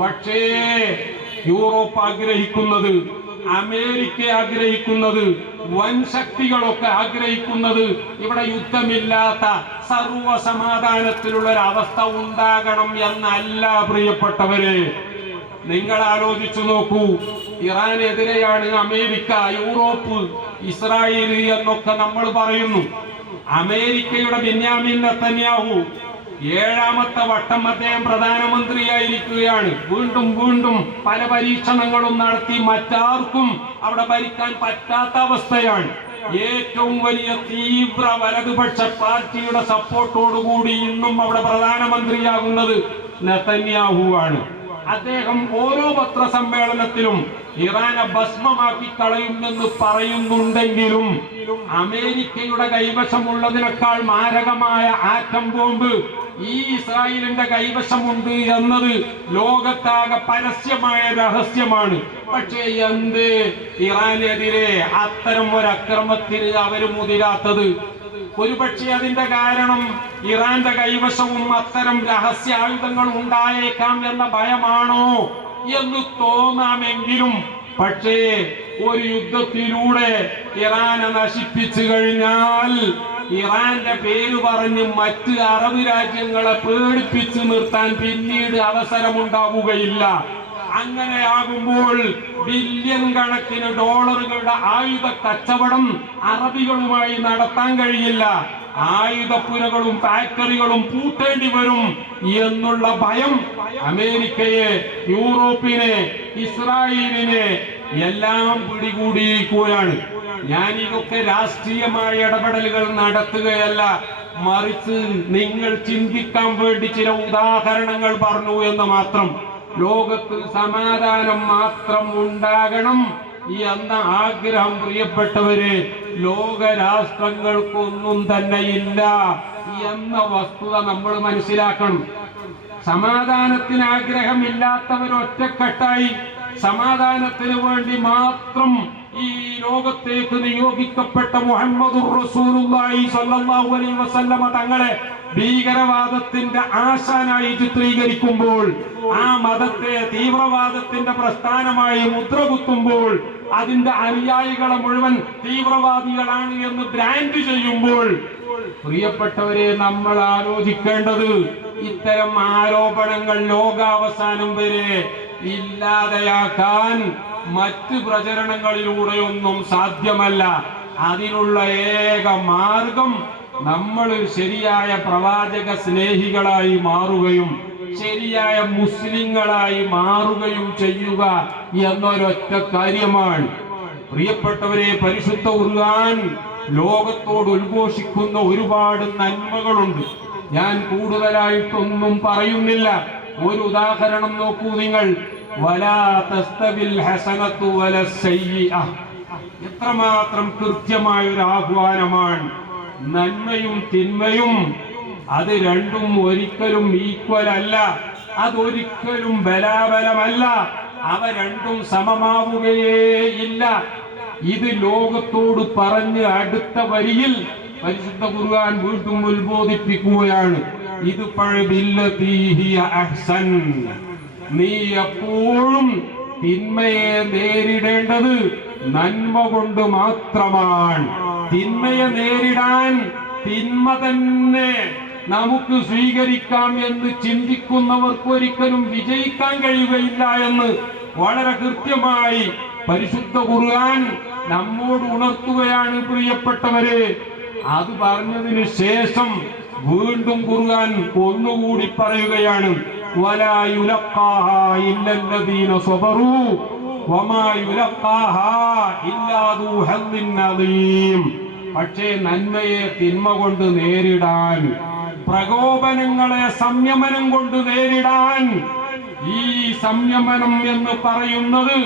പക്ഷേ യൂറോപ്പ് ആഗ്രഹിക്കുന്നത് അമേരിക്ക ആഗ്രഹിക്കുന്നത് വൻ ശക്തികളൊക്കെ ആഗ്രഹിക്കുന്നത് ഇവിടെ യുദ്ധമില്ലാത്ത സർവ സമാധാനത്തിലുള്ള ഒരു അവസ്ഥ ഉണ്ടാകണം എന്നല്ല പ്രിയപ്പെട്ടവരെ. നിങ്ങൾ ആലോചിച്ചു നോക്കൂ ഇറാനെതിരെയാണ് അമേരിക്ക യൂറോപ്പ് ഇസ്രായേൽ എന്നൊക്കെ നമ്മൾ പറയുന്നു. അമേരിക്കയുടെ ബെന്യാമിൻ നെത്തന്യാഹു ഏഴാമത്തെ വട്ടം അദ്ദേഹം പ്രധാനമന്ത്രിയായിരിക്കുകയാണ്. വീണ്ടും വീണ്ടും പല പരീക്ഷണങ്ങളും നടത്തി മറ്റാർക്കും അവിടെ ഭരിക്കാൻ പറ്റാത്ത അവസ്ഥയാണ്. ഏറ്റവും വലിയ തീവ്ര വലതുപക്ഷ പാർട്ടിയുടെ സപ്പോർട്ടോടുകൂടി ഇന്നും അവിടെ പ്രധാനമന്ത്രിയാകുന്നത് നെതന്യാഹു ആണ് അദ്ദേഹം ഓരോ പത്രസമ്മേളനത്തിലും ഇറാനെ ഭസ്മമാക്കി കളയുമെന്ന് പറയുന്നുണ്ടെങ്കിലും അമേരിക്കയുടെ കൈവശമുള്ളതിനേക്കാൾ മാരകമായ ആറ്റം ബോംബ് ഈ ഇസ്രായേലിന്റെ കൈവശമുണ്ട് എന്നത് ലോകത്താകെ പരസ്യമായ രഹസ്യമാണ്. പക്ഷേ എന്ത്? ഇറാനെതിരെ അത്തരം ഒരു അക്രമത്തിന് അവർ മുതിരാത്തത്. ഒരുപക്ഷെ അതിന്റെ കാരണം ഇറാന്റെ കൈവശവും അത്തരം രഹസ്യ ആയുധങ്ങൾ ഉണ്ടായേക്കാം എന്ന ഭയമാണോ എന്ന് തോന്നാമെങ്കിലും പക്ഷേ ഒരു യുദ്ധത്തിലൂടെ ഇറാനെ നശിപ്പിച്ചു കഴിഞ്ഞാൽ ഇറാന്റെ പേര് പറഞ്ഞ് മറ്റ് അറബ് രാജ്യങ്ങളെ പേടിപ്പിച്ചു നിർത്താൻ പിന്നീട് അവസരമുണ്ടാവുകയില്ല. അങ്ങനെയാകുമ്പോൾ ബില്യൺ കണക്കിന് ഡോളറുകളുടെ ആയുധ കച്ചവടം അറബികളുമായി നടത്താൻ കഴിയില്ല. ആയുധപ്പുരകളും ഫാക്ടറികളും പൂട്ടേണ്ടി വരും എന്നുള്ള ഭയം അമേരിക്കയെ യൂറോപ്പിനെ ഇസ്രായേലിനെ എല്ലാം പിടികൂടിയിരിക്കുകയാണ്. ഞാൻ ഇതൊക്കെ രാഷ്ട്രീയമായ ഇടപെടലുകൾ നടത്തുകയല്ല മറിച്ച് നിങ്ങൾ ചിന്തിക്കാൻ വേണ്ടി ചില ഉദാഹരണങ്ങൾ പറഞ്ഞു എന്ന് മാത്രം. ലോകത്ത് സമാധാനം മാത്രം ഉണ്ടാകണം ഈ എന്ന ആഗ്രഹം പ്രിയപ്പെട്ടവര്. ലോക രാഷ്ട്രങ്ങൾക്കൊന്നും തന്നെ ഇല്ല എന്ന വസ്തുത നമ്മൾ മനസ്സിലാക്കണം. സമാധാനത്തിന് ആഗ്രഹമില്ലാത്തവർ ഒറ്റക്കെട്ടായി സമാധാനത്തിന് വേണ്ടി മാത്രം ഈ ലോകത്തേക്ക് നിയോഗിക്കപ്പെട്ട മുഹമ്മദ് തങ്ങളെ ഭീകരവാദത്തിന്റെ ആശാനായി ചിത്രീകരിക്കുമ്പോൾ ആ മതത്തെ തീവ്രവാദത്തിന്റെ പ്രസ്ഥാനമായി മുദ്രകുത്തുമ്പോൾ അതിന്റെ അനുയായികളെ മുഴുവൻ തീവ്രവാദികളാണ് എന്ന് ബ്രാൻഡ് ചെയ്യുമ്പോൾ പ്രിയപ്പെട്ടവരെ നമ്മൾ ആലോചിക്കേണ്ടത് ഇത്തരം ആരോപണങ്ങൾ ലോകാവസാനം വരെ ഇല്ലാതെയാക്കാൻ മറ്റ് പ്രചരണങ്ങളിലൂടെയൊന്നും സാധ്യമല്ല. അതിനുള്ള ഏക മാർഗം നമ്മൾ ശരിയായ പ്രവാചക സ്നേഹികളായി മാറുകയും ശരിയായ മുസ്ലിങ്ങളായി മാറുകയും ചെയ്യുക എന്നൊരൊറ്റ കാര്യമാണ്. പ്രിയപ്പെട്ടവരെ പരിശുദ്ധ ഉറുകാൻ ലോകത്തോട് ഉദ്ഘോഷിക്കുന്ന ഒരുപാട് നന്മകളുണ്ട്. ഞാൻ കൂടുതലായിട്ടൊന്നും പറയുന്നില്ല. ഒരു ഉദാഹരണം നോക്കൂ നിങ്ങൾ. എത്രമാത്രം കൃത്യമായ ഒരു ആഹ്വാനമാണ്. നന്മയും തിന്മയും അത് രണ്ടും ഒരിക്കലും ഈക്വൽ അല്ല. അതൊരിക്കലും ബലാബലമല്ല. അവ രണ്ടും സമമാവുകയേ ഇല്ല ഇത് ലോകത്തോട് പറഞ്ഞ് അടുത്ത വരിയിൽ പരിശുദ്ധ ഖുർആൻ വീണ്ടും ഉത്ബോധിപ്പിക്കുകയാണ്. ഇത് പഴബില്ലതീഹിയ അഹ്സൻ. നീ എപ്പോഴും തിന്മയെ നേരിടേണ്ടത് നന്മ കൊണ്ട് മാത്രമാണ്. തിന്മയെ നേരിടാൻ തിന്മ തന്നെ നമുക്ക് സ്വീകരിക്കാം എന്ന് ചിന്തിക്കുന്നവർക്ക് ഒരിക്കലും വിജയിക്കാൻ കഴിയുകയില്ല എന്ന് വളരെ കൃത്യമായി പരിശുദ്ധ കുറുകാൻ നമ്മോട് ഉണർത്തുകയാണ് പ്രിയപ്പെട്ടവരെ. അത് പറഞ്ഞതിന് ശേഷം വീണ്ടും കുറുകാൻ ഒന്നുകൂടി പറയുകയാണ്. വലാ إلا الذين صبروا وما يلقاها إلا ذو حظ عظيم. പക്ഷേ നന്മയെ തിന്മ കൊണ്ട് നേരിടാൻ പ്രകോപനങ്ങളെ സംയമനം കൊണ്ട് നേരിടാൻ ഈ സംയമനം എന്ന് പറയുന്നത്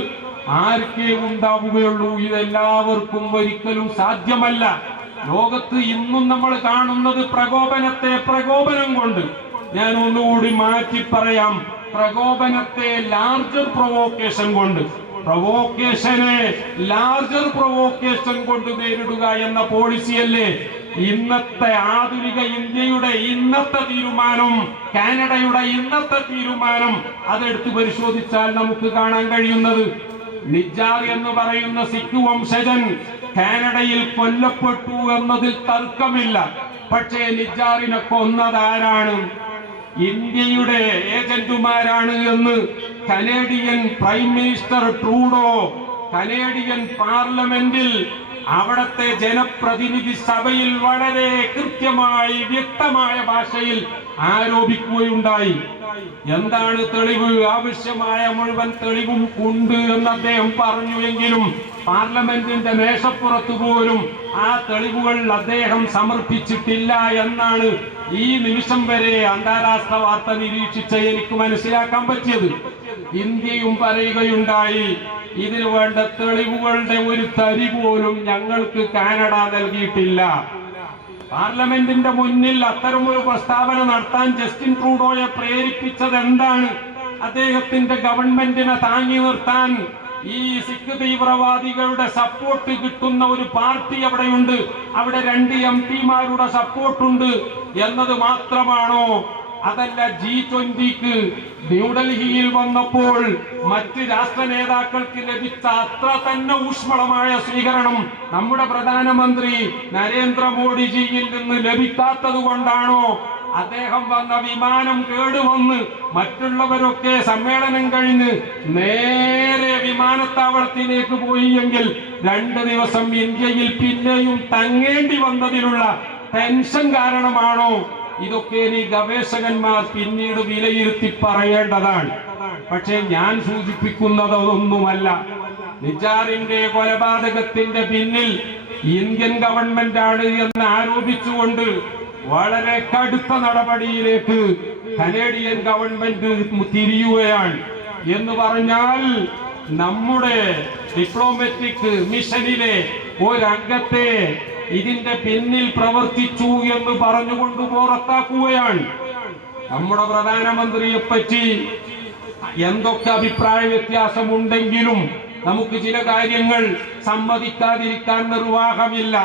ആർക്കേ ഉണ്ടാവുകയുള്ളൂ? ഇതെല്ലാവർക്കും ഒരിക്കലും സാധ്യമല്ല. ലോകത്ത് ഇന്നും നമ്മൾ കാണുന്നത് പ്രകോപനത്തെ പ്രകോപനം കൊണ്ട്. ഞാൻ ഒന്നുകൂടി മാറ്റി പറയാം പ്രകോപനത്തെ ലാർജർ പ്രൊവോക്കേഷൻ കൊണ്ട്. പ്രൊവോക്കേഷനെ ലാർജർ പ്രൊവോക്കേഷൻ കൊണ്ട് നേരിടുക എന്ന പോളിസിയല്ലേ ഇന്നത്തെ ആധുനിക ഇന്ത്യയുടെ ഇന്നത്തെ തീരുമാനം കാനഡയുടെ ഇന്നത്തെ തീരുമാനം അതെടുത്ത് പരിശോധിച്ചാൽ നമുക്ക് കാണാൻ കഴിയുന്നത്. നിജാർ എന്ന് പറയുന്ന സിഖ് വംശജൻ കാനഡയിൽ കൊല്ലപ്പെട്ടു എന്നതിൽ തർക്കമില്ല. പക്ഷേ നിജാറിനെ കൊന്നതാരാണ് ഇന്ത്യയുടെ ഏജന്റുമാരാണ് എന്ന് Canadian prime minister Trudeau Canadian പാർലമെന്റിൽ അവിടത്തെ ജനപ്രതിനിധി സഭയിൽ വളരെ കൃത്യമായി വ്യക്തമായ ഭാഷയിൽ ആരോപിക്കുകയുണ്ടായി. എന്താണ് തെളിവ്? ആവശ്യമായ മുഴുവൻ തെളിവും ഉണ്ട് എന്ന് അദ്ദേഹം പറഞ്ഞുവെങ്കിലും പാർലമെന്റിന്റെ മേശപ്പുറത്ത് പോലും ആ തെളിവുകൾ അദ്ദേഹം സമർപ്പിച്ചിട്ടില്ല എന്നാണ് ഈ നിമിഷം വരെ അന്താരാഷ്ട്ര വാർത്ത നിരീക്ഷിച്ച എനിക്ക് മനസ്സിലാക്കാൻ പറ്റിയത്. ഇന്ത്യയും പറയുകയുണ്ടായി ഇതിനു വേണ്ട തെളിവുകളുടെ ഒരു തരി പോലും ഞങ്ങൾക്ക് കാനഡ നൽകിയിട്ടില്ല. പാർലമെന്റിന്റെ മുന്നിൽ അത്തരമൊരു പ്രസ്താവന നടത്താൻ ജസ്റ്റിൻ ട്രൂഡോയെ പ്രേരിപ്പിച്ചത് എന്താണ് അദ്ദേഹത്തിന്റെ ഗവൺമെന്റിനെ താങ്ങി നിർത്താൻ ഈ സിഖ് തീവ്രവാദികളുടെ സപ്പോർട്ട് കിട്ടുന്ന ഒരു പാർട്ടി അവിടെയുണ്ട്. അവിടെ രണ്ട് എം പിമാരുടെ സപ്പോർട്ടുണ്ട് എന്നത് മാത്രമാണോ? അതല്ല ജി ട്വന്റിക്ക് ന്യൂഡൽഹിയിൽ വന്നപ്പോൾ മറ്റ് രാഷ്ട്ര നേതാക്കൾക്ക് ലഭിച്ച അത്ര തന്നെ ഊഷ്മളമായ സ്വീകരണം നമ്മുടെ പ്രധാനമന്ത്രി നരേന്ദ്രമോദിജിയിൽ നിന്ന് ലഭിക്കാത്തത് കൊണ്ടാണോ? അദ്ദേഹം വന്ന വിമാനം കേടുവന്ന് മറ്റുള്ളവരൊക്കെ സമ്മേളനം കഴിഞ്ഞ് നേരെ വിമാനത്താവളത്തിലേക്ക് പോയി എങ്കിൽ രണ്ട് ദിവസം ഇന്ത്യയിൽ പിന്നെയും തങ്ങേണ്ടി വന്നതിലുള്ള ടെൻഷൻ കാരണമാണോ? ഇതൊക്കെ ഇനി ഗവേഷകന്മാർ പിന്നീട് വിലയിരുത്തി പറയേണ്ടതാണ്. പക്ഷേ ഞാൻ സൂചിപ്പിക്കുന്നത് അതൊന്നുമല്ല നിജാറിന്റെ കൊലപാതകത്തിന്റെ പിന്നിൽ ഇന്ത്യൻ ഗവൺമെന്റ് ആണ് എന്ന് ആരോപിച്ചുകൊണ്ട് വളരെ കടുത്ത നടപടിയിലേക്ക് കനേഡിയൻ ഗവൺമെന്റ് തിരിയുകയാണ്. എന്ന് പറഞ്ഞാൽ നമ്മുടെ ഡിപ്ലോമാറ്റിക് മിഷനിലെ ഒരംഗത്തെ ഇതിന്റെ പിന്നിൽ പ്രവർത്തിച്ചു എന്ന് പറഞ്ഞുകൊണ്ട് പുറത്താക്കുകയാണ് നമ്മുടെ പ്രധാനമന്ത്രിയെ പറ്റി എന്തൊക്കെ അഭിപ്രായ വ്യത്യാസമുണ്ടെങ്കിലും നമുക്ക് ചില കാര്യങ്ങൾ സമ്മതിക്കാതിരിക്കാൻ നിർവാഹമില്ല.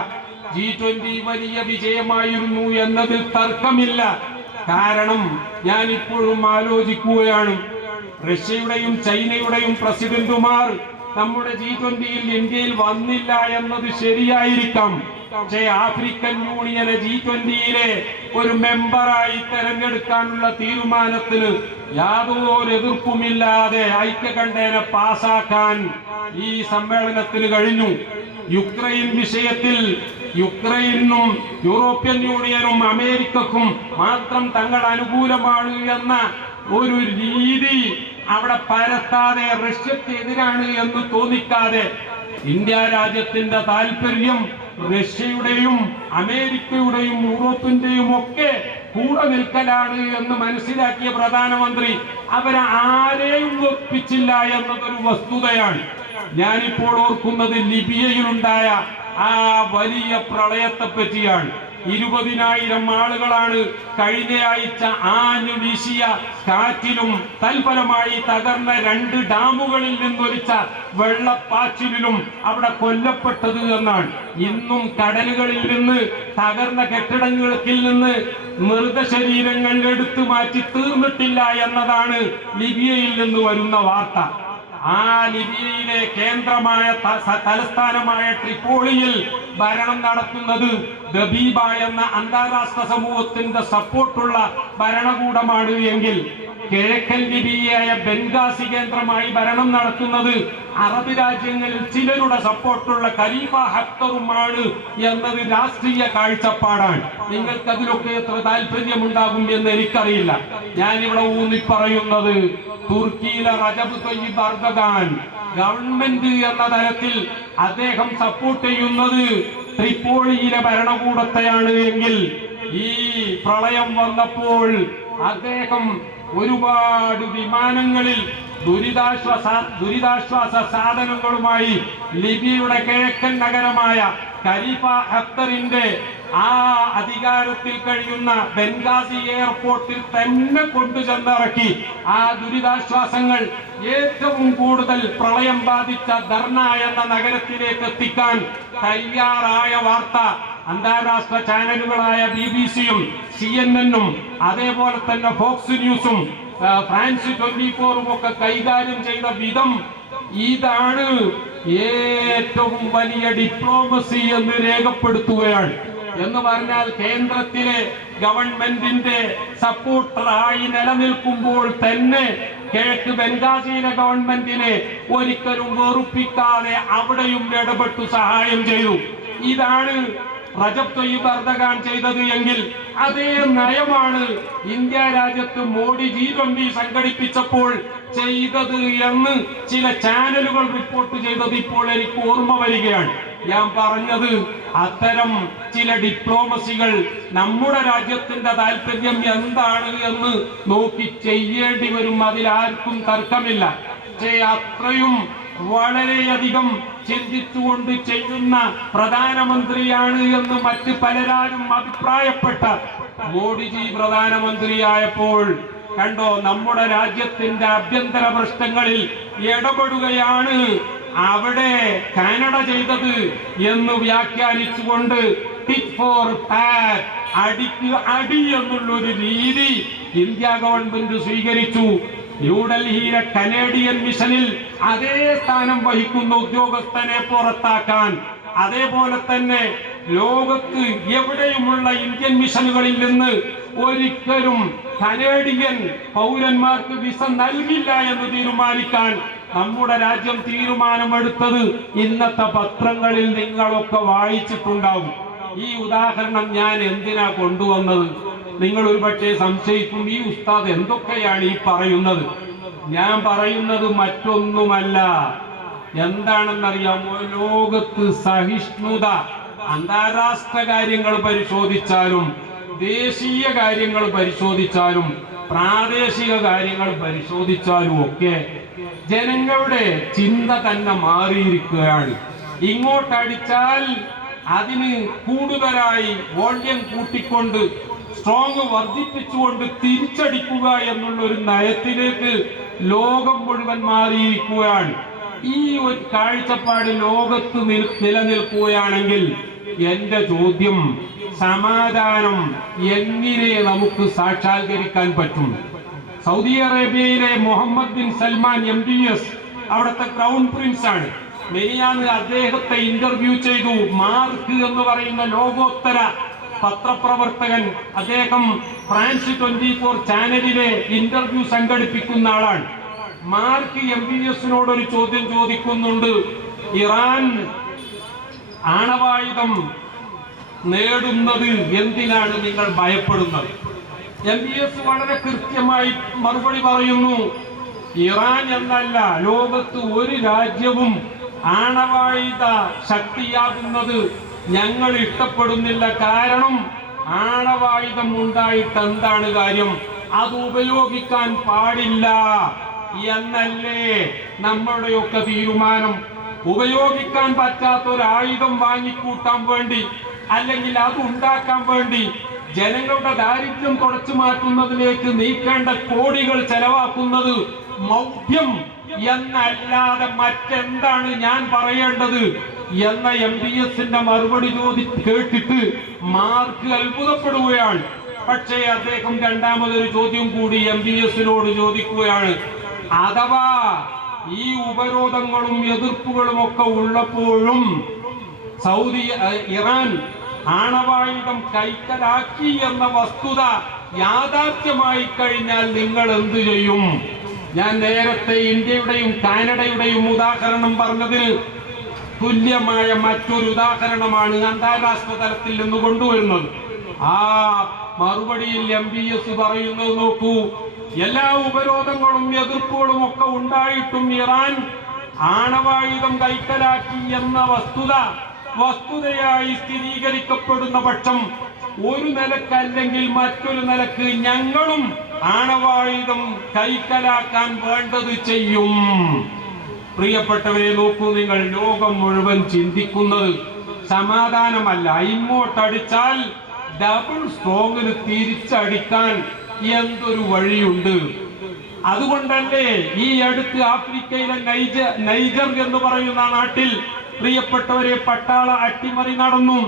ജി ട്വന്റി വലിയ വിജയമായിരുന്നു എന്നതിൽ തർക്കമില്ല. കാരണം ഞാൻ ഇപ്പോഴും ആലോചിക്കുകയാണ്. റഷ്യയുടെയും ചൈനയുടെയും പ്രസിഡന്റുമാർ നമ്മുടെ ജി ട്വന്റിയിൽ ഇന്ത്യയിൽ വന്നില്ല എന്നത് ശരിയായിരിക്കാം. പക്ഷേ ആഫ്രിക്കൻ യൂണിയനെ ജി ട്വന്റിയിലെ ഒരു മെമ്പറായി തെരഞ്ഞെടുക്കാനുള്ള തീരുമാനത്തിന് യാതൊരു എതിർപ്പുമില്ലാതെ ഐക്യകണ്ഠേന പാസാക്കാൻ ഈ സമ്മേളനത്തിന് കഴിഞ്ഞു. യുക്രൈൻ വിഷയത്തിൽ യുക്രൈനും യൂറോപ്യൻ യൂണിയനും അമേരിക്കക്കും മാത്രം തങ്ങൾ അനുകൂലമാണ് എന്ന ഒരു രീതി അവിടെ പരത്താതെ റഷ്യക്ക് എതിരാണ് എന്ന് തോന്നിക്കാതെ ഇന്ത്യ രാജ്യത്തിന്റെ താല്പര്യം റഷ്യയുടെയും അമേരിക്കയുടെയും യൂറോപ്പിന്റെയും ഒക്കെ കൂടെ നിൽക്കലാണ് എന്ന് മനസ്സിലാക്കിയ പ്രധാനമന്ത്രി അവരെ ആരെയും ഒപ്പിച്ചില്ല എന്നതൊരു വസ്തുതയാണ്. ഞാനിപ്പോൾ ഓർക്കുന്നത് ലിബിയയിലുണ്ടായ ആ വലിയ പ്രളയത്തെ പറ്റിയാണ്. ഇരുപതിനായിരം ആളുകളാണ് കഴിഞ്ഞയാഴ്ച ആഞ്ഞു വീശിയ കാറ്റിലും തൽഫലമായി തകർന്ന രണ്ട് ഡാമുകളിൽ നിന്നൊലിച്ച വെള്ളപ്പാച്ചിലും അവിടെ കൊല്ലപ്പെട്ടത് എന്നാണ്. ഇന്നും കടലുകളിൽ നിന്ന് തകർന്ന കെട്ടിടങ്ങൾക്കിൽ നിന്ന് മൃതശരീരങ്ങൾ എടുത്തു മാറ്റി തീർന്നിട്ടില്ല എന്നതാണ് ലിബിയയിൽ നിന്ന് വരുന്ന വാർത്ത. ആ ലിബിയയിലെ കേന്ദ്രമായ തലസ്ഥാനമായ ട്രിപ്പോളിയിൽ ഭരണം നടത്തുന്നത് ദബീബ എന്ന അന്താരാഷ്ട്ര സമൂഹത്തിന്റെ സപ്പോർട്ടുള്ള ഭരണകൂടമാണ് എങ്കിൽ കിഴക്കൻ ലിബിയയായ ബെൻഗാസി കേന്ദ്രമായി ഭരണം നടത്തുന്നത് അറബ് രാജ്യങ്ങളിൽ ചിലരുടെ സപ്പോർട്ടുള്ള ഖലീഫ ഹക്തറുമാണ് എന്നത് രാഷ്ട്രീയ കാഴ്ചപ്പാടാണ്. നിങ്ങൾക്ക് അതിലൊക്കെ എത്ര താല്പര്യമുണ്ടാകും എന്ന് എനിക്കറിയില്ല. ഞാൻ ഇവിടെ ഊന്നി പറയുന്നത് തുർക്കിയിലെ റജബ് തൊയ്യിബ് അർദഗാൻ ഗവൺമെന്റ് എന്ന തരത്തിൽ അദ്ദേഹം സപ്പോർട്ട് ചെയ്യുന്നത് ട്രിപ്പോളിയിലെ ഭരണകൂടത്തെയാണ് എങ്കിൽ ഈ പ്രളയം വന്നപ്പോൾ അദ്ദേഹം ഒരുപാട് വിമാനങ്ങളിൽ ദുരിതാശ്വാസ ദുരിതാശ്വാസ സാധനങ്ങളുമായി ലിബിയുടെ കിഴക്കൻ നഗരമായ ഖലീഫ ഹത്തറിന്റെ ആ അധികാരത്തിൽ കഴിയുന്ന ബെൻഗാസി എയർപോർട്ടിൽ തന്നെ കൊണ്ടുചെന്നിറക്കി ആ ദുരിതാശ്വാസങ്ങൾ ഏറ്റവും കൂടുതൽ പ്രളയം ബാധിച്ച ധർണ എന്ന നഗരത്തിലേക്ക് എത്തിക്കാൻ തയ്യാറായ വാർത്ത അന്താരാഷ്ട്ര ചാനലുകളായ ബി ബി സിയും സി എൻ എന്നും അതേപോലെ തന്നെ ഫോക്സ് ന്യൂസും ഫ്രാൻസ് ട്വന്റി ഫോറും ഒക്കെ കൈകാര്യം ചെയ്ത വിധം ഇതാണ് ഏറ്റവും വലിയ ഡിപ്ലോമസി എന്ന് രേഖപ്പെടുത്തുകയാണ്. എന്ന് പറഞ്ഞാൽ കേന്ദ്രത്തിലെ ഗവൺമെന്റിന്റെ സപ്പോർട്ടറായി നിലനിൽക്കുമ്പോൾ തന്നെ കിഴക്ക് ബംഗാസിയിലെ ഗവൺമെന്റിനെ ഒരിക്കലും വെറുപ്പിക്കാതെ അവിടെയും ഇടപെട്ടു സഹായം ചെയ്തു. ഇതാണ് റജബ് തൊയ്യബ് അർദഗാൻ ചെയ്തത് എങ്കിൽ അതേ നയമാണ് ഇന്ത്യ രാജ്യത്ത് മോഡി ജി ട്വന്റി സംഘടിപ്പിച്ചപ്പോൾ ചെയ്തത് എന്ന് ചില ചാനലുകൾ റിപ്പോർട്ട് ചെയ്തത് ഇപ്പോൾ എനിക്ക് ഓർമ്മ വരികയാണ്. ഞാൻ പറഞ്ഞത് അത്തരം ചില ഡിപ്ലോമസികൾ നമ്മുടെ രാജ്യത്തിന്റെ താല്പര്യം എന്താണ് എന്ന് നോക്കി ചെയ്യേണ്ടി വരും. അതിലാർക്കും തർക്കമില്ല. പക്ഷേ അത്രയും വളരെയധികം ചിന്തിച്ചുകൊണ്ട് ചെയ്യുന്ന പ്രധാനമന്ത്രിയാണ് എന്ന് മറ്റ് പലരാരും അഭിപ്രായപ്പെട്ട മോഡിജി പ്രധാനമന്ത്രിയായപ്പോൾ കണ്ടോ നമ്മുടെ രാജ്യത്തിന്റെ ആഭ്യന്തര പ്രശ്നങ്ങളിൽ ഇടപെടുകയാണ്. അവിടെ കാനഡ ചെയ്തത് എന്ന് വ്യാഖ്യാനിച്ചുകൊണ്ട് ഫോർ അടിക്ക് അടി എന്നുള്ളൊരു രീതി ഇന്ത്യ ഗവൺമെന്റ് സ്വീകരിച്ചു. ന്യൂഡൽഹിയിലെ കനേഡിയൻ മിഷനിൽ അതേ സ്ഥാനം വഹിക്കുന്ന ഉദ്യോഗസ്ഥനെ പുറത്താക്കാൻ. അതേപോലെ തന്നെ ലോകത്ത് എവിടെയുമുള്ള ഇന്ത്യൻ മിഷനുകളിൽ നിന്ന് ഒരിക്കലും കനേഡിയൻ പൗരന്മാർക്ക് വിസ നൽകില്ല എന്ന് തീരുമാനിക്കാൻ നമ്മുടെ രാജ്യം തീരുമാനമെടുത്തത് ഇന്നത്തെ പത്രങ്ങളിൽ നിങ്ങളൊക്കെ വായിച്ചിട്ടുണ്ടാവും. ഈ ഉദാഹരണം ഞാൻ എന്തിനാ കൊണ്ടുവന്നത്? നിങ്ങൾ ഒരു പക്ഷേ സംശയിക്കും ഈ ഉസ്താദ് എന്തൊക്കെയാണ് ഈ പറയുന്നത്? ഞാൻ പറയുന്നത് മറ്റൊന്നുമല്ല. എന്താണെന്നറിയാമോ? ലോകത്ത് സഹിഷ്ണുത അന്താരാഷ്ട്ര കാര്യങ്ങൾ പരിശോധിച്ചാലും ദേശീയ കാര്യങ്ങൾ പരിശോധിച്ചാലും പ്രാദേശിക കാര്യങ്ങൾ പരിശോധിച്ചാലും ഒക്കെ ജനങ്ങളുടെ ചിന്ത തന്നെ മാറിയിരിക്കുകയാണ്. ഇങ്ങോട്ടടിച്ചാൽ അതിന് കൂടുതലായി വോള്യം കൂട്ടിക്കൊണ്ട് സ്ട്രോങ് വർദ്ധിപ്പിച്ചുകൊണ്ട് തിരിച്ചടിക്കുക എന്നുള്ള ഒരു നയത്തിലേക്ക് ലോകം മുഴുവൻ മാറിയിരിക്കുകയാണ്. ഈ ഒരു കാഴ്ചപ്പാട് ലോകത്ത് നിൽ- നിലനിൽക്കുകയാണെങ്കിൽ എന്റെ ചോദ്യം സമാധാനം എങ്ങനെ നമുക്ക് സാക്ഷാത്കരിക്കാൻ പറ്റും? സൗദി അറേബ്യയിലെ Mohammed bin Salman M B S അവിടുത്തെ ക്രൗൺ പ്രിൻസ് ആണ് മെനിയാന്ന് അദ്ദേഹത്തെ ഇന്റർവ്യൂ ചെയ്തു മാർക്ക് എന്ന് പറയുന്ന ലോകോത്തര പത്രപ്രവർത്തകൻ അദ്ദേഹം ഫ്രാൻസ് ട്വന്റി ഫോർ ചാനലിലെ ഇന്റർവ്യൂ സംഘടിപ്പിക്കുന്ന ആളാണ്. മാർക്ക് എം ബി എസിനോട് ഒരു ചോദ്യം ചോദിക്കുന്നുണ്ട്. ഇറാൻ ആണവായുധം നേടുന്നത് എന്തിനാണ് നിങ്ങൾ ഭയപ്പെടുന്നത്? എം ബി എസ് വളരെ കൃത്യമായി മറുപടി പറയുന്നു. ഇറാൻ എന്നല്ല ലോകത്ത് ഒരു രാജ്യവും ആണവായുധ ശക്തിയാകുന്നത് ഞങ്ങൾ ഇഷ്ടപ്പെടുന്നില്ല കാരണം ആണവായുധം ഉണ്ടായിട്ട് എന്താണ് കാര്യം? അത് ഉപയോഗിക്കാൻ പാടില്ല എന്നല്ലേ നമ്മുടെയൊക്കെ തീരുമാനം? ഉപയോഗിക്കാൻ പറ്റാത്ത ഒരു ആയുധം വാങ്ങിക്കൂട്ടാൻ വേണ്ടി അല്ലെങ്കിൽ അത് ഉണ്ടാക്കാൻ വേണ്ടി ജനങ്ങളുടെ ദാരിദ്ര്യം തുടച്ചു മാറ്റുന്നതിലേക്ക് നീക്കേണ്ട കോടികൾ ചെലവാക്കുന്നത് മൗഢ്യം എന്നല്ലാതെ മറ്റെന്താണ് ഞാൻ പറയേണ്ടത്? എന്ന എം ബി എസിന്റെ മറുപടി ചോദി കേട്ടിട്ട് മാർക്ക് അത്ഭുതപ്പെടുകയാണ്. പക്ഷേ അദ്ദേഹം രണ്ടാമതൊരു ചോദ്യം കൂടി എം ബി എസിനോട് ചോദിക്കുകയാണ്. അഥവാ ഈ ഉപരോധങ്ങളും എതിർപ്പുകളും ഒക്കെ ഉള്ളപ്പോഴും സൗദി ഇറാൻ ആണവായുധം കൈക്കലാക്കി എന്ന വസ്തുത യാഥാർത്ഥ്യമായി കഴിഞ്ഞാൽ നിങ്ങൾ എന്ത് ചെയ്യും? ഞാൻ നേരത്തെ ഇന്ത്യയുടെയും കാനഡയുടെയും ഉദാഹരണം പറഞ്ഞതിന് തുല്യമായ മറ്റൊരു ഉദാഹരണമാണ് അന്താരാഷ്ട്ര തലത്തിൽ നിന്ന് കൊണ്ടുവരുന്നത്. ആ മറുപടിയിൽ എം ബി എസ് പറയുന്നത് നോക്കൂ. എല്ലാ ഉപരോധങ്ങളും എതിർപ്പുകളും ഒക്കെ ഉണ്ടായിട്ടും ഇറാൻ ആണവായുധം കൈക്കലാക്കി എന്ന വസ്തുത വസ്തുതയായി സ്ഥിരീകരിക്കപ്പെടുന്ന പക്ഷം ഒരു നിലയ്ക്ക് അല്ലെങ്കിൽ മറ്റൊരു നിലയ്ക്ക് ഞങ്ങളും ആണവായുധം കൈക്കലാക്കാൻ വേണ്ടത് ചെയ്യും. പ്രിയപ്പെട്ടവരെ നോക്കൂ നിങ്ങൾ ലോകം മുഴുവൻ ചിന്തിക്കുന്നത്. സമാധാനമല്ല. ഇങ്ങോട്ടടിച്ചാൽ ഡബിൾ സ്ട്രോങ്ങിന് തിരിച്ചടിക്കാൻ എന്തൊരു വഴിയുണ്ട്? അതുകൊണ്ടല്ലേ ഈ അടുത്ത് ആഫ്രിക്കയിലെ നൈജർ നൈജർ എന്ന് പറയുന്ന നാട്ടിൽ പ്രിയപ്പെട്ടവരെ പട്ടാള അട്ടിമറി നടന്നു.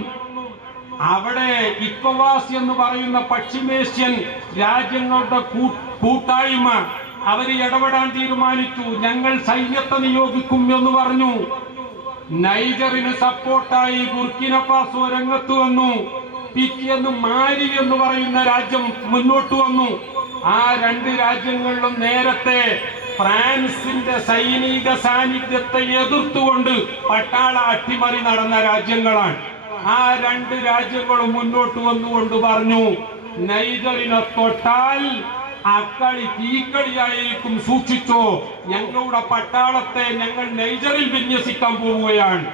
അവിടെ ഇക്കോവാസ് എന്ന് പറയുന്ന പശ്ചിമേഷ്യൻ രാജ്യങ്ങളുടെ കൂട്ടായ്മ അവർ ഇടപെടാൻ തീരുമാനിച്ചു. ഞങ്ങൾ സൈന്യത്തെ നിയോഗിക്കും എന്ന് പറഞ്ഞു. നൈജറിന് സപ്പോർട്ടായി ബുർക്കിന പാസോ രംഗത്ത് വന്നു. പിറ്റിയെന്ന് മാലി എന്ന് പറയുന്ന രാജ്യം മുന്നോട്ട് വന്നു. ആ രണ്ട് രാജ്യങ്ങളിലും നേരത്തെ ഫ്രാൻസിന്റെ സൈനിക സാന്നിധ്യത്തെ എതിർത്തുകൊണ്ട് പട്ടാള അട്ടിമറി നടന്ന രാജ്യങ്ങളാണ്. ആ രണ്ട് രാജ്യങ്ങളും മുന്നോട്ട് വന്നുകൊണ്ട് പറഞ്ഞു നൈജറിനെ തൊട്ടാൽ അക്കളി തീക്കളിയായിരിക്കും സൂക്ഷിച്ചോ. ഞങ്ങളുടെ പട്ടാളത്തെ ഞങ്ങൾ നൈജറിൽ വിന്യസിക്കാൻ പോവുകയാണ്.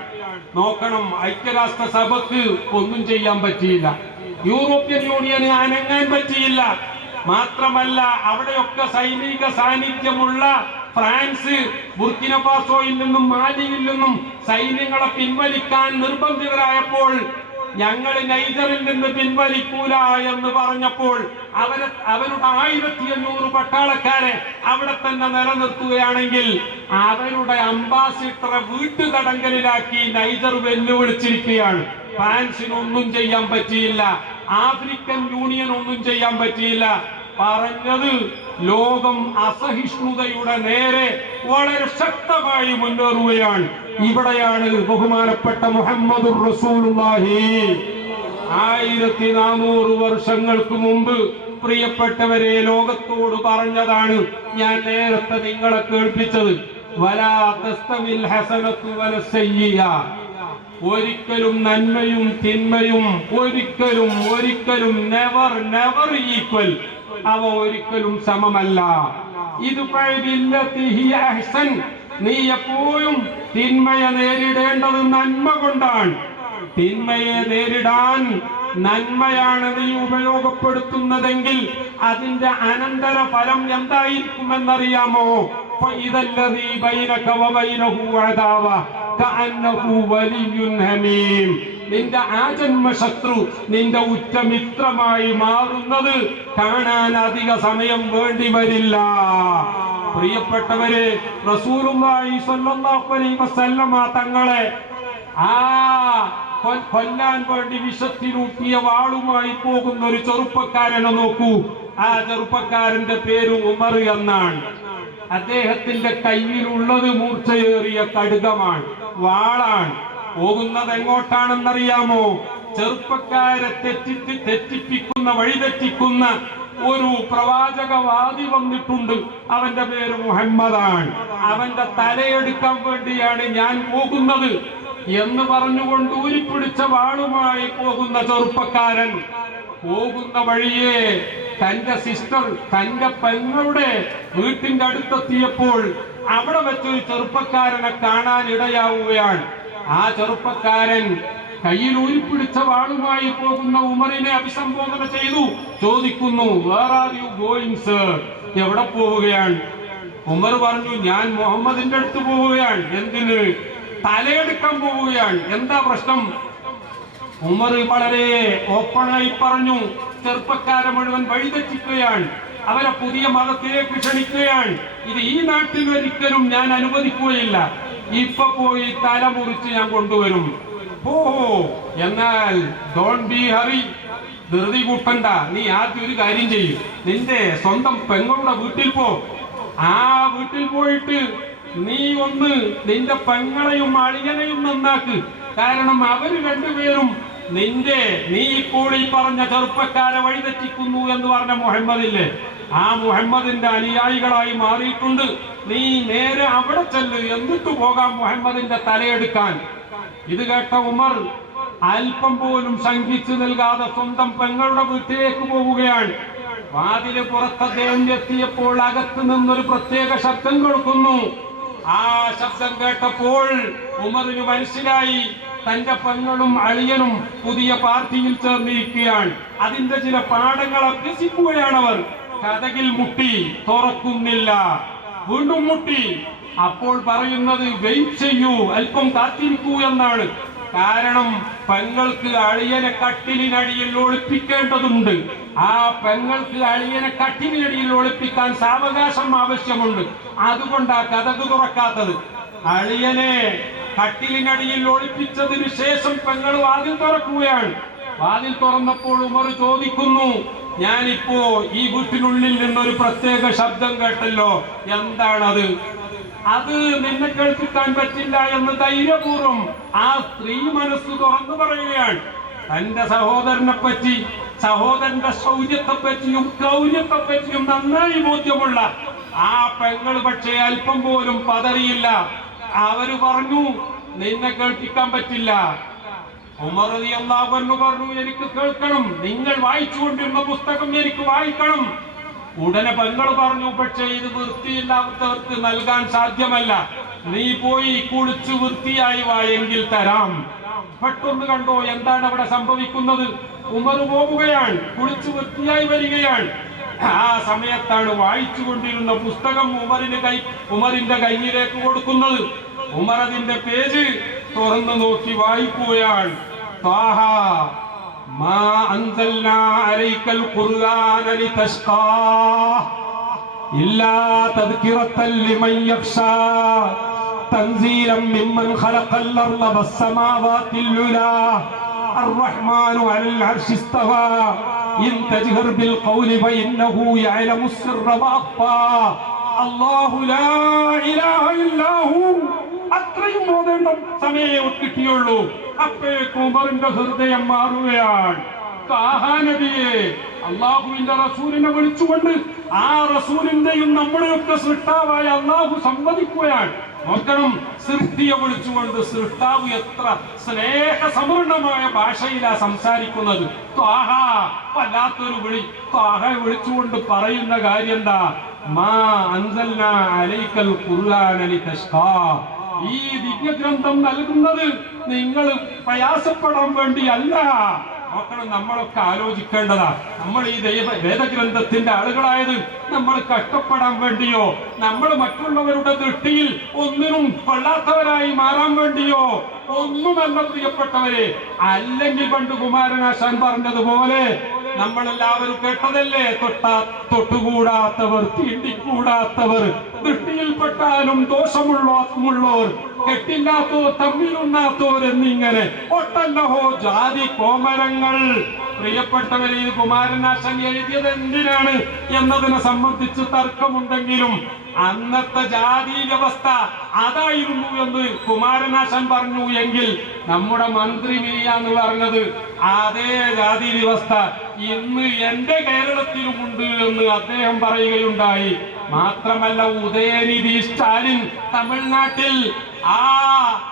നോക്കണം ഐക്യരാഷ്ട്ര സഭക്ക് ഒന്നും ചെയ്യാൻ പറ്റിയില്ല. യൂറോപ്യൻ യൂണിയന് അനങ്ങാൻ പറ്റിയില്ല. മാത്രമല്ല അവിടെയൊക്കെ സൈനിക സാന്നിധ്യമുള്ള ഫ്രാൻസ് ബുർക്കിനഫാസോയിൽ നിന്നും മാലിയിൽ നിന്നും സൈന്യങ്ങളെ പിൻവലിക്കാൻ നിർബന്ധിതരായപ്പോൾ ഞങ്ങൾ നൈജറിൽ നിന്ന് പിൻവലിക്കൂല എന്ന് പറഞ്ഞപ്പോൾ അവന് അവരുടെ ആയിരത്തി എണ്ണൂറ് പട്ടാളക്കാരെ അവിടെ തന്നെ നിലനിർത്തുകയാണെങ്കിൽ അവരുടെ അംബാസിഡറെ വീട്ടുതടങ്കലിലാക്കി നൈജർ വെല്ലുവിളിച്ചിരിക്കുകയാണ്. ഫ്രാൻസിനൊന്നും ചെയ്യാൻ പറ്റിയില്ല. ആഫ്രിക്കൻ യൂണിയൻ ഒന്നും ചെയ്യാൻ പറ്റിയില്ല. പറഞ്ഞത് ലോകം അസഹിഷ്ണുതയുടെ നേരെ വളരെ ശക്തമായി മുന്നേറുകയാണ്. ഇവിടെയാണ് ബഹുമാനപ്പെട്ട മുഹമ്മദ് റസൂലുള്ളാഹി. ആയിരത്തി നാനൂറ് വർഷങ്ങൾക്ക് മുമ്പ് പ്രിയപ്പെട്ടവരെ ലോകത്തോട് പറഞ്ഞതാണ് ഞാൻ നേരത്തെ നിങ്ങളെ കേൾപ്പിച്ചത്. ഒരിക്കലും നന്മയും തിന്മയും ഒരിക്കലും ഒരിക്കലും നെവർ നെവർ ഈക്വൽ അവ ഒരിക്കലും സമമല്ല. ഇത് അഹ്സൻ. നീ എപ്പോഴും തിന്മയെ നേരിടേണ്ടത് നന്മ കൊണ്ടാണ്. തിന്മയെ നേരിടാൻ നന്മയാണ് നീ ഉപയോഗപ്പെടുത്തുന്നതെങ്കിൽ അതിന്റെ അനന്തര ഫലം എന്തായിരിക്കുമെന്നറിയാമോ? ഇതല്ലതീ ബൈനക്കവ ബൈനഹൂ അദാവ. കഅന്നഹു വലിയുൻ ഹമീം. നിന്റെ ആജന്മ ശത്രു നിന്റെ ഉറ്റമിത്രമായി മാറുന്നത് കാണാൻ അധിക സമയം വേണ്ടി വരില്ല. പ്രിയപ്പെട്ടവരെ റസൂലുള്ളാഹി സ്വല്ലല്ലാഹു അലൈഹി വസല്ലമ തങ്ങളെ ആ കൊല്ലാൻ വേണ്ടി വിഷത്തിലൂട്ടിയ വാളുമായി പോകുന്ന ഒരു ചെറുപ്പക്കാരനെ നോക്കൂ. ആ ചെറുപ്പക്കാരന്റെ പേര് ഉമർ എന്നാണ്. അദ്ദേഹത്തിന്റെ കയ്യിലുള്ളത് മൂർച്ചയേറിയ കടുകമാണ് വാളാണ്. പോകുന്നത് എങ്ങോട്ടാണെന്നറിയാമോ ചെറുപ്പക്കാരെ തെറ്റിച്ച് തെറ്റിപ്പിക്കുന്ന വഴിതെറ്റിക്കുന്ന ഒരു പ്രവാചകവാദി വന്നിട്ടുണ്ട്. അവന്റെ പേര് മുഹമ്മദാണ്. അവന്റെ തലയെടുക്കാൻ വേണ്ടിയാണ് ഞാൻ പോകുന്നത്. എന്ന് പറഞ്ഞുകൊണ്ട് ഊരിപ്പിടിച്ച വാളുമായി പോകുന്ന ചെറുപ്പക്കാരൻ പോകുന്ന വഴിയെ തന്റെ സിസ്റ്റർ തന്റെ പെങ്ങളുടെ വീട്ടിന്റെ അടുത്തെത്തിയപ്പോൾ അവിടെ വെച്ചൊരു ചെറുപ്പക്കാരനെ കാണാൻ ഇടയാവുകയാണ് ആ ചെറുപ്പക്കാരൻ കയ്യിൽ ഊരിപ്പിടിച്ച വാളുമായി പോകുന്ന ഉമറിനെ അഭിസംബോധന ചെയ്തു. ചോദിക്കുന്നു where are you going sir എവിടെ പോവുകയാണ്? ഉമർ പറഞ്ഞു ഞാൻ മുഹമ്മദിന്റെ അടുത്ത് പോവുകയാണ്. എന്തിന്? തലയെടുക്കാൻ പോവുകയാണ്. എന്താ പ്രശ്നം? ഉമർ വളരെ ഓപ്പണായി പറഞ്ഞു ചെറുപ്പക്കാരെ മുഴുവൻ വഴിതെറ്റിക്കുകയാണ്. അവരെ പുതിയ മതത്തിലേക്ക് ക്ഷണിക്കുകയാണ്. ഇത് ഈ നാട്ടിൽ ഒരിക്കലും ഞാൻ അനുവദിക്കുകയില്ല. ഇപ്പൊ പോയി തല മുറിച്ച് ഞാൻ കൊണ്ടുവരും. ഓ എന്നാൽ ഡോൺ ബി ഹറി ധൃതി കൂട്ടണ്ട. നീ ആദ്യം ഒരു കാര്യം ചെയ്യും. നിന്റെ സ്വന്തം പെങ്ങളുടെ വീട്ടിൽ പോ. ആ വീട്ടിൽ പോയിട്ട് നീ ഒന്ന് നിന്റെ പെങ്ങളെയും അളിയനെയും നന്നാക്ക്. കാരണം അവർ രണ്ടുപേരും നിന്റെ നീ ഇപ്പോൾ ഈ പറഞ്ഞ ചെറുപ്പക്കാരെ വഴിതെറ്റിക്കുന്നു എന്ന് പറഞ്ഞ മുഹമ്മദില്ലേ? ആ മുഹമ്മദിന്റെ അനുയായികളായി മാറിയിട്ടുണ്ട്. നീ നേരെ അവിടെ ചെല്ല്. എന്നിട്ട് പോകാം മുഹമ്മദിന്റെ തലയെടുക്കാൻ. ഇത് കേട്ട ഉമർ അല്പം പോലും ശങ്കിച്ചു നൽകാതെ സ്വന്തം പെങ്ങളുടെ വീട്ടിലേക്ക് പോവുകയാണ്. വാതിൽ പുറത്ത് അദ്ദേഹം എത്തിയപ്പോൾ അകത്ത് നിന്നൊരു പ്രത്യേക ശബ്ദം കൊടുക്കുന്നു. ആ ശബ്ദം കേട്ടപ്പോൾ ഉമറിന് മനസ്സിലായി. തന്റെ പെങ്ങളും അളിയനും പുതിയ പാർട്ടിയിൽ ചേർന്നിരിക്കുകയാണ്. അതിന്റെ ചില പാഠങ്ങൾ അഭ്യസിക്കുകയാണവർ കഥകിൽ മുട്ടി തുറക്കുന്നില്ല. വീണ്ടും മുട്ടി. അപ്പോൾ പറയുന്നത് വെയിറ്റ് ചെയ്യൂ അല്പം കാത്തിരിക്കൂ എന്നാണ്. കാരണം പെങ്ങൾക്ക് അളിയനെ കട്ടിലിനടിയിൽ ഒളിപ്പിക്കേണ്ടതുണ്ട്. ആ പെങ്ങൾക്ക് അളിയനെ കട്ടിലിനടിയിൽ ഒളിപ്പിക്കാൻ സാവകാശം ആവശ്യമുണ്ട്. അതുകൊണ്ടാ കഥക് തുറക്കാത്തത്. അളിയനെ കട്ടിലിനടിയിൽ ഒളിപ്പിച്ചതിനു ശേഷം പെങ്ങൾ വാതിൽ തുറക്കുകയാണ്. വാതിൽ തുറന്നപ്പോൾ ഉമർ ചോദിക്കുന്നു ഞാനിപ്പോ ഈ വീട്ടിനുള്ളിൽ നിന്നൊരു പ്രത്യേക ശബ്ദം കേട്ടല്ലോ. എന്താണത്? അത് നിന്നെ കേൾപ്പിക്കാൻ പറ്റില്ല എന്ന് ധൈര്യപൂർവം ആ സ്ത്രീ മനസ്സ് തുറന്നു പറയുകയാണ്. തന്റെ സഹോദരനെ പറ്റി സഹോദരന്റെ ശൗര്യത്തെ പറ്റിയും പറ്റിയും നന്നായി ബോധ്യമുള്ള ആ പെങ്ങൾ പക്ഷേ അല്പം പോലും പതറിയില്ല. അവർ പറഞ്ഞു നിന്നെ കേൾപ്പിക്കാൻ പറ്റില്ല. റളിയല്ലാഹു പറഞ്ഞു എനിക്ക് കേൾക്കണം. നിങ്ങൾ വായിച്ചുകൊണ്ടിരുന്ന പുസ്തകം എനിക്ക് വായിക്കണം. ഉടനെ പെങ്ങൾ പറഞ്ഞു പക്ഷേ ഇത് വൃത്തിയില്ലാത്തവർക്ക് നൽകാൻ സാധ്യമല്ല. നീ പോയി കുളിച്ചു വൃത്തിയായി വായെങ്കിൽ തരാം. പെട്ടെന്ന് കണ്ടോ എന്താണ് അവിടെ സംഭവിക്കുന്നത്? ഉമർ പോകുകയാണ് കുളിച്ചു വൃത്തിയായി വരികയാണ്. ആ സമയത്താണ് വായിച്ചു കൊണ്ടിരുന്ന പുസ്തകം ഉമറിന്റെ കൈ ഉമറിന്റെ കയ്യിലേക്ക് കൊടുക്കുന്നത്. ഉമർ അതിന്റെ പേജ് തുറന്നു നോക്കി വായിക്കുകയാണ് താഹ മാ അൻസൽനാ അലൈക്കൽ ഖുർആന ലിതഷ്ഖാ ഇല്ലാ തദ്കിറത്തൻ ലിമൻ യഖ്ശാ تنزيلا ممن خلق الأرض والسماوات العلى الرحمن على العرش استوى إن تجهر بالقول فإنه يعلم السر وأخفى الله لا إله إلا هو അത്രയും ഓതേണ്ട സമയം കിട്ടിയുള്ളൂ അപ്പോഴേക്കും ഉമറിന്റെ ഹൃദയം മാറുകയാണ്. കാഹാനബിയെ അള്ളാഹുവിന്റെ റസൂലിനെ വിളിച്ചുകൊണ്ട് ആ റസൂലിന്റെയും നമ്മുടെയൊക്കെ സൃഷ്ടാവായ അള്ളാഹു സംവദിക്കുകയാണ്. നോക്കണം സൃഷ്ടിയെ വിളിച്ചുകൊണ്ട് സൃഷ്ടാവ് എത്ര സ്നേഹസമൃദ്ധമായ ഭാഷയിലാ സംസാരിക്കുന്നത്. ത്വാഹ വല്ലാത്തൊരു വിളി. ത്വാഹ വിളിച്ചുകൊണ്ട് പറയുന്ന കാര്യം എന്താ മാ അൻസൽനാ അലൈക്കൽ ഖുർആന ലിതഷ്ഖാ ഈ ദിവ്യഗ്രന്ഥം നൽകുന്നത് നിങ്ങൾ പ്രയാസപ്പെടാൻ വേണ്ടിയല്ല. നോക്കണം നമ്മളൊക്കെ ആലോചിക്കേണ്ടതാ. നമ്മൾ ഈ ദൈവ വേദഗ്രന്ഥത്തിന്റെ ആളുകളായത് നമ്മൾ കഷ്ടപ്പെടാൻ വേണ്ടിയോ നമ്മൾ മറ്റുള്ളവരുടെ ദൃഷ്ടിയിൽ ഒന്നിനും കൊള്ളാത്തവരായി മാറാൻ വേണ്ടിയോ ഒന്നുമല്ല പ്രിയപ്പെട്ടവരെ. അല്ലെങ്കിൽ പണ്ട് കുമാരനാശാൻ പറഞ്ഞതുപോലെ നമ്മളെല്ലാവരും കേട്ടതല്ലേ? തൊട്ടാ തൊട്ടുകൂടാത്തവർ തീണ്ടിക്കൂടാത്തവർ. ദൃഷ്ടിയിൽപ്പെട്ടാലും ദോഷമുള്ളോർ കെട്ടില്ലാത്തോ തമ്മിലുണ്ടാത്തോരെന്നിങ്ങനെ ഒട്ടല്ലഹോ ജാതി കോമരങ്ങൾ. പ്രിയപ്പെട്ടവരെ ഈ കുമാരനാശൻ എഴുതിയത് എന്തിനാണ് എന്നതിനെ സംബന്ധിച്ച് തർക്കമുണ്ടെങ്കിലും അന്നത്തെ ജാതി വ്യവസ്ഥ അതായിരുന്നു എന്ന് കുമാരനാശൻ പറഞ്ഞു. എങ്കിൽ നമ്മുടെ മന്ത്രി മീയ എന്ന് പറഞ്ഞത് അതേ ജാതി വ്യവസ്ഥ ഇന്ന് എന്റെ കേരളത്തിലുമുണ്ട് എന്ന് അദ്ദേഹം പറയുകയുണ്ടായി. മാത്രമല്ല ഉദയനിധി സ്റ്റാലിൻ തമിഴ്നാട്ടിൽ ആ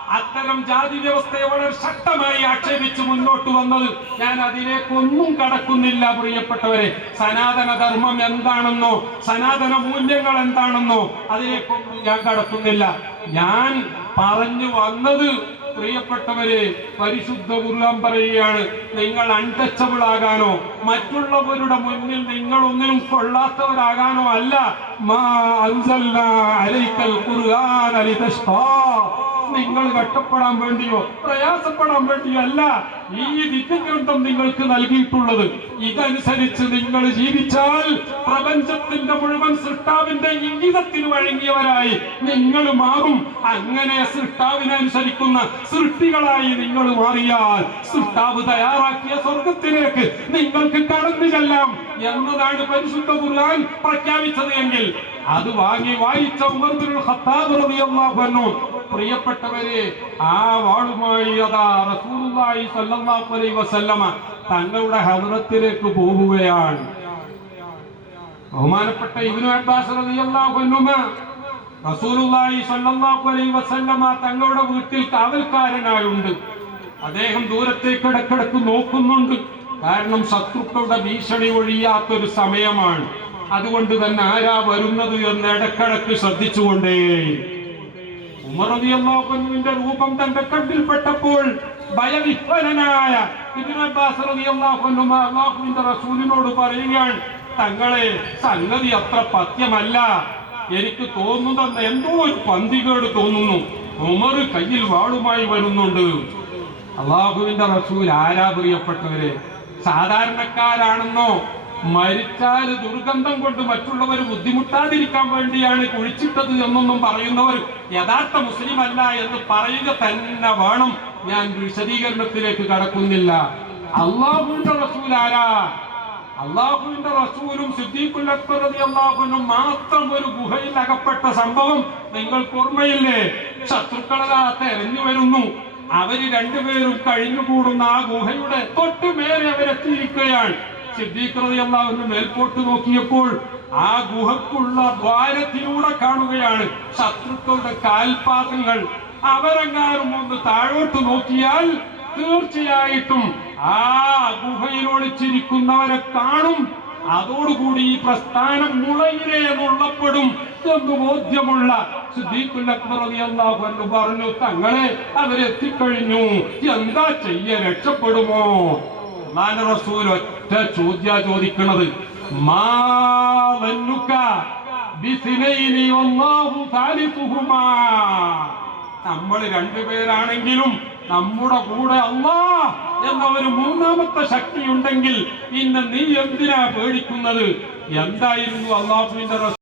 അത്തരം ജാതി വ്യവസ്ഥയെ വളരെ ശക്തമായി ആക്ഷേപിച്ച് മുന്നോട്ട് വന്നത് ഞാൻ അതിലേക്കൊന്നും കടക്കുന്നില്ല പ്രിയപ്പെട്ടവരെ. സനാതന ധർമ്മം എന്താണെന്നോ സനാതന മൂല്യങ്ങൾ എന്താണെന്നോ അതിലേക്കൊന്നും ഞാൻ കടക്കുന്നില്ല. ഞാൻ പറഞ്ഞു വന്നത് പ്രിയപ്പെട്ടവരെ പരിശുദ്ധ ഖുർആൻ പറയുകയാണ് നിങ്ങൾ അൺടച്ചബിൾ ആകാനോ മറ്റുള്ളവരുടെ മുന്നിൽ നിങ്ങൾ ഒന്നിനും കൊള്ളാത്തവരാകാനോ അല്ല. മാ അൻസൽനാ അലൈക്കൽ ഖുർആൻ ലിതഷ്ഖാ നിങ്ങൾ കഷ്ടപ്പെടാൻ വേണ്ടിയോ പ്രയാസപ്പെടാൻ വേണ്ടിയോ അല്ല ഈ വിദ്യഗ്രന്ഥം നിങ്ങൾക്ക് നൽകിയിട്ടുള്ളത്. ഇതനുസരിച്ച് നിങ്ങൾ ജീവിച്ചാൽ പ്രപഞ്ചത്തിന്റെ മുഴുവൻ സൃഷ്ടാവിന്റെ ഇംഗിതത്തിന് വഴങ്ങിയവരായി നിങ്ങൾ മാറും. അങ്ങനെ സൃഷ്ടാവിനനുസരിക്കുന്ന സൃഷ്ടികളായി നിങ്ങൾ മാറിയാൽ സൃഷ്ടാവ് തയ്യാറാക്കിയ സ്വർഗത്തിലേക്ക് നിങ്ങൾക്ക് കടന്നു ചെല്ലാം എന്നതാണ് പരിശുദ്ധ ഖുർആൻ പ്രഖ്യാപിച്ചത് എങ്കിൽ. അത് വാങ്ങി വായിച്ച ഉമർ ഖത്താബ് റളിയല്ലാഹു അൻഹു പ്രിയപ്പെട്ടവരെ ആ വാളുമായി അതാ റസൂലുള്ളാഹി സല്ലല്ലാഹു അലൈഹി വസല്ലമ തങ്ങളുടെ ഹദ്റത്തിലേക്ക് പോവുകയാണ്. ബഹുമാനപ്പെട്ട ഇബ്നു അബ്ബാസ് റളിയല്ലാഹു അൻഹുമ റസൂലുള്ളാഹി സല്ലല്ലാഹു അലൈഹി വസല്ലമ തങ്ങളുടെ വീട്ടിൽ കാവൽക്കാരനായുണ്ട്. അദ്ദേഹം ദൂരത്തേക്ക് ഇടക്കിടക്ക് നോക്കുന്നുണ്ട്. കാരണം ശത്രുക്കളുടെ ഭീഷണി ഒഴിയാത്തൊരു സമയമാണ്. അതുകൊണ്ട് തന്നെ ആരാ വരുന്നത് എന്ന് ഇടക്കിടക്ക് ശ്രദ്ധിച്ചുകൊണ്ടേ. ഉമറിന്റെ രൂപം തന്റെ കണ്ണിൽപ്പെട്ടപ്പോൾ ഭയവിഹ്വലനായ അല്ലാഹുവിന്റെ റസൂലിനോട് പറയുകയാണ് തങ്ങളെ സംഗതി അത്ര പത്യമല്ല എനിക്ക് തോന്നുന്നത് എന്തോ ഒരു പന്തികേട് തോന്നുന്നു. ഉമർ കയ്യിൽ വാളുമായി വരുന്നുണ്ട്. അള്ളാഹുവിന്റെ റസൂൽ ആരാ പ്രിയപ്പെട്ടവരെ? സാധാരണക്കാരാണെന്നോ മരിച്ചാൽ ദുർഗന്ധം കൊണ്ട് മറ്റുള്ളവർ ബുദ്ധിമുട്ടാതിരിക്കാൻ വേണ്ടിയാണ് കുഴിച്ചിട്ടത് എന്നൊന്നും പറയുന്നവർ യഥാർത്ഥ മുസ്ലിം അല്ല എന്ന് പറയുക തന്നെ വേണം. ഞാൻ വിശദീകരണത്തിലേക്ക് കടക്കുന്നില്ല. അള്ളാഹുവിന്റെ റസൂൽ ആരാ? അള്ളാഹുവിന്റെ റസൂലും അക്ബർ റളിയല്ലാഹുവിനും മാത്രം ഒരു ഗുഹയിൽ അകപ്പെട്ട സംഭവം നിങ്ങൾക്ക് ഓർമ്മയില്ലേ? ശത്രുക്കളതാ തെരഞ്ഞു വരുന്നു. അവർ രണ്ടുപേരും കഴിഞ്ഞുകൂടുന്ന ആ ഗുഹയുടെ തൊട്ടുമേലെ അവരെത്തിയിരിക്കുകയാണ്. സിദ്ദീഖ് റളിയല്ലാഹുവിന് മേൽപോട്ട് നോക്കിയപ്പോൾ ആ ഗുഹക്കുള്ള ദ്വാരത്തിലൂടെ കാണുകയാണ് ശത്രുക്കളുടെ കാൽപാദങ്ങൾ. അവരെങ്ങാനും ഒന്ന് താഴോട്ട് നോക്കിയാൽ തീർച്ചയായിട്ടും ആ ഗുഹയിൽ ഒളിച്ചിരിക്കുന്നവരെ കാണും. അതോടുകൂടി ഈ പ്രസ്ഥാനം മുളയിലെ നുള്ളപ്പെടും എന്ന് ബോധ്യമുള്ള പറഞ്ഞു തങ്ങളെ അവരെത്തിക്കഴിഞ്ഞു. എന്താ ചെയ്യ? രക്ഷപ്പെടുമോ? അള്ളാന്റെ റസൂൽ ഒറ്റ ചോദ്യ ചോദിക്കുന്നത് നമ്മൾ രണ്ടുപേരാണെങ്കിലും നമ്മുടെ കൂടെ അള്ളാ എന്ന ഒരു മൂന്നാമത്തെ ശക്തി ഉണ്ടെങ്കിൽ പിന്നെ നീ എന്തിനാ പേടിക്കുന്നത്? എന്തായിരുന്നു അള്ളാഹുവിന്റെ